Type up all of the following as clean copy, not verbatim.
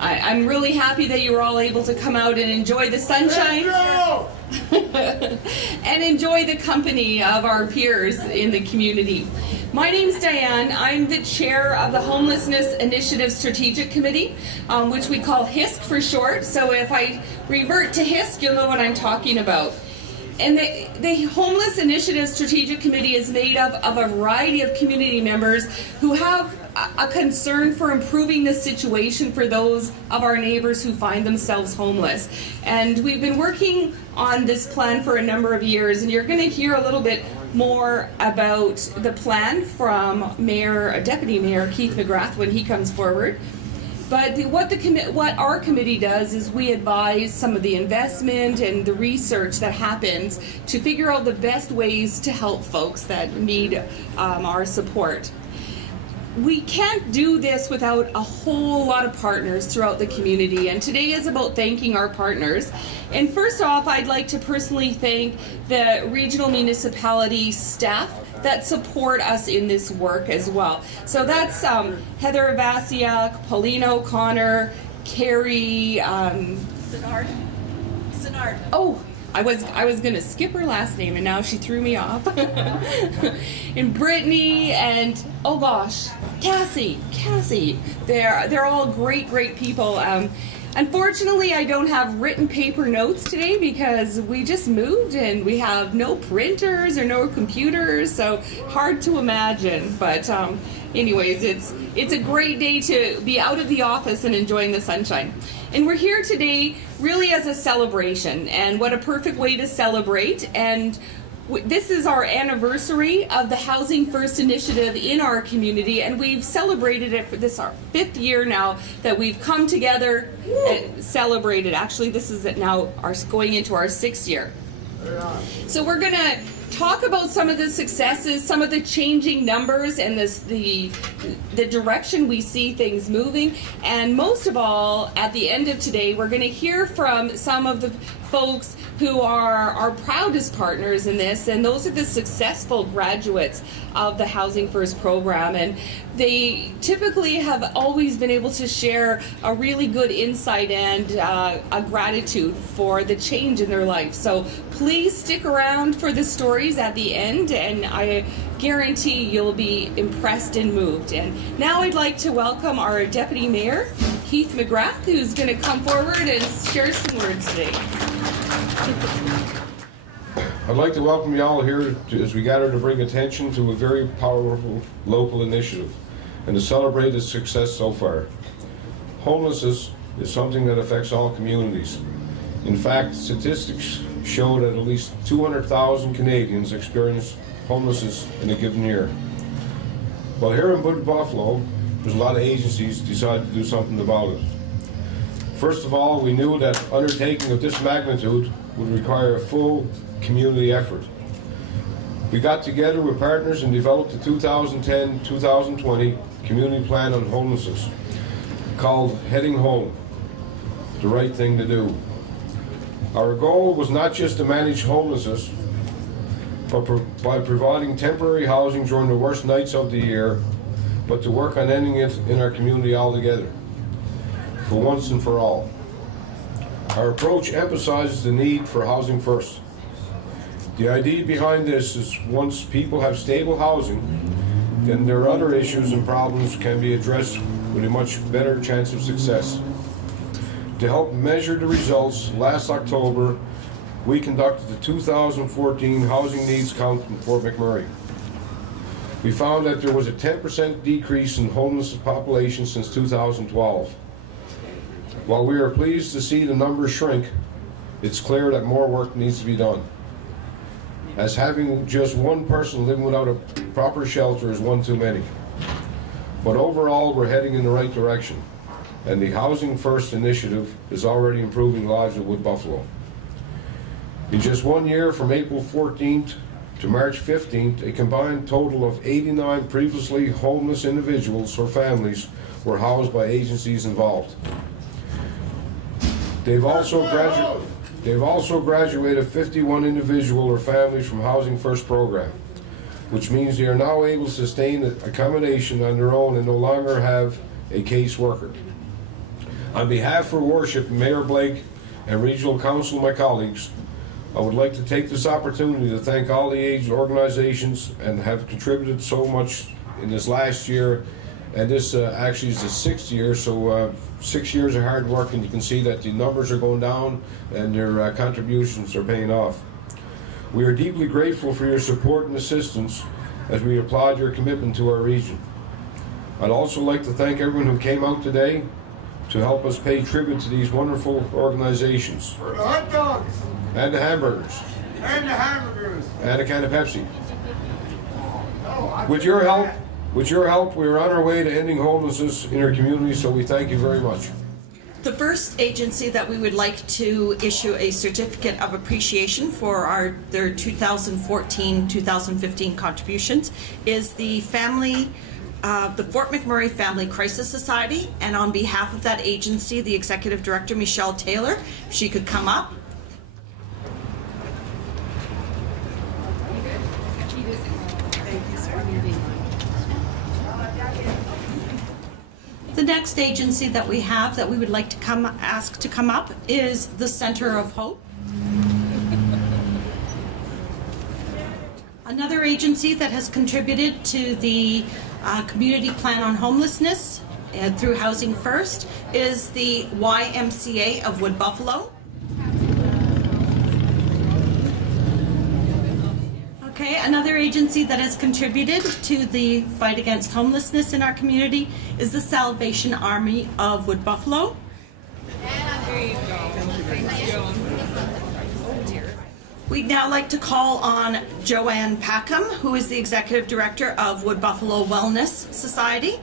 I'm really happy that you were all able to come out and enjoy the sunshine and enjoy the company of our peers in the community. My name's Diane. I'm the chair of the Homelessness Initiative Strategic Committee, which we call HISC for short. So if I revert to HISC, you'll know what I'm talking about. And the Homeless Initiative Strategic Committee is made up of a variety of community members who have a concern for improving the situation for those of our neighbors who find themselves homeless. And we've been working on this plan for a number of years, and you're going to hear a little bit more about the plan from Deputy Mayor Keith McGrath when he comes forward. But what our committee does is we advise some of the investment and the research that happens to figure out the best ways to help folks that need our support. We can't do this without a whole lot of partners throughout the community, and today is about thanking our partners. And first off, I'd like to personally thank the regional municipality staff that support us in this work as well. So that's Heather Vasiak, Pauline O'Connor, Carrie, Sinard. Oh, I was gonna skip her last name and now she threw me off. And Brittany and oh gosh, Cassie. They're all great people. Unfortunately, I don't have written paper notes today because we just moved and we have no printers or no computers, so hard to imagine. But anyways, it's a great day to be out of the office and enjoying the sunshine. And we're here today really as a celebration, and what a perfect way to celebrate. And this is our anniversary of the Housing First initiative in our community, and we've celebrated it for this our 5th year now that we've come together and celebrated. Actually, this is now going into our 6th year. So we're going to talk about some of the successes, some of the changing numbers, and the direction we see things moving. And most of all, at the end of today, we're going to hear from some of the folks who are our proudest partners in this, and those are the successful graduates of the Housing First program. And they typically have always been able to share a really good insight and a gratitude for the change in their life. So please stick around for the stories at the end, and I guarantee you'll be impressed and moved. And now I'd like to welcome our Deputy Mayor, Keith McGrath, who's going to come forward and share some words today. I'd like to welcome you all here as we gather to bring attention to a very powerful local initiative and to celebrate its success so far. Homelessness is something that affects all communities. In fact, statistics show that at least 200,000 Canadians experience homelessness in a given year. Well, here in Buffalo, there's a lot of agencies decided to do something about it. First of all, we knew that undertaking of this magnitude would require a full community effort. We got together with partners and developed the 2010-2020 Community Plan on Homelessness called Heading Home, the right thing to do. Our goal was not just to manage homelessness, but by providing temporary housing during the worst nights of the year, but to work on ending it in our community altogether, for once and for all. Our approach emphasizes the need for housing first. The idea behind this is once people have stable housing, then their other issues and problems can be addressed with a much better chance of success. To help measure the results, last October, we conducted the 2014 Housing Needs Count in Fort McMurray. We found that there was a 10% decrease in homeless population since 2012. While we are pleased to see the numbers shrink, it's clear that more work needs to be done, as having just one person living without a proper shelter is one too many. But overall, we're heading in the right direction, and the Housing First initiative is already improving lives of Wood Buffalo. In just 1 year, from April 14th to March 15th, a combined total of 89 previously homeless individuals or families were housed by agencies involved. They've also graduated 51 individual or families from Housing First program, which means they are now able to sustain accommodation on their own and no longer have a caseworker. On behalf of Worship, Mayor Blake, and Regional Council, my colleagues, I would like to take this opportunity to thank all the age organizations and have contributed so much in this last year. And this actually is the 6th year, so 6 years of hard work, and you can see that the numbers are going down and their contributions are paying off. We are deeply grateful for your support and assistance as we applaud your commitment to our region. I'd also like to thank everyone who came out today to help us pay tribute to these wonderful organizations. For the hot dogs. And the hamburgers. And the hamburgers. And a can of Pepsi. No, With your help, we are on our way to ending homelessness in our community, so we thank you very much. The first agency that we would like to issue a certificate of appreciation for their 2014-2015 contributions is the Fort McMurray Family Crisis Society, and on behalf of that agency, the Executive Director, Michelle Taylor, if she could come up. The next agency that we have that we would like to ask to come up is the Center of Hope. Another agency that has contributed to the Community Plan on Homelessness through Housing First is the YMCA of Wood Buffalo. Okay, another agency that has contributed to the fight against homelessness in our community is the Salvation Army of Wood Buffalo. There you go. We'd now like to call on Joanne Packham, who is the Executive Director of Wood Buffalo Wellness Society.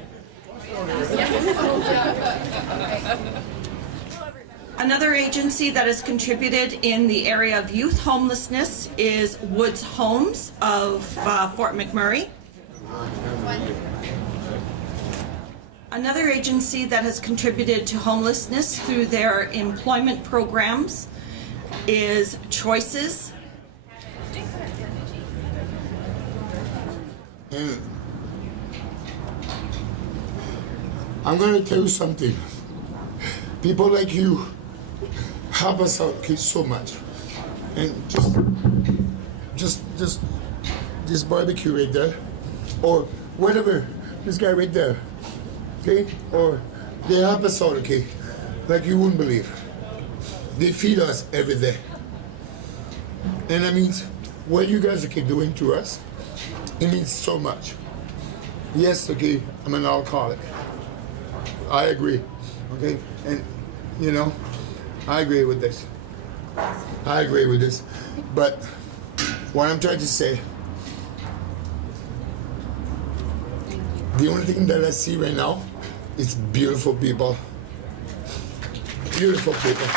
Another agency that has contributed in the area of youth homelessness is Woods Homes of Fort McMurray. Another agency that has contributed to homelessness through their employment programs is Choices. And I'm going to tell you something. People like you help us out so much. And just this barbecue right there, or whatever, this guy right there, okay? Or they help us out, okay? Like you wouldn't believe. They feed us every day. And that means what you guys are doing to us, it means so much. Yes, okay, I'm an alcoholic. I agree, okay? And, you know, I agree with this. I agree with this. But what I'm trying to say, the only thing that I see right now is beautiful people. Beautiful people.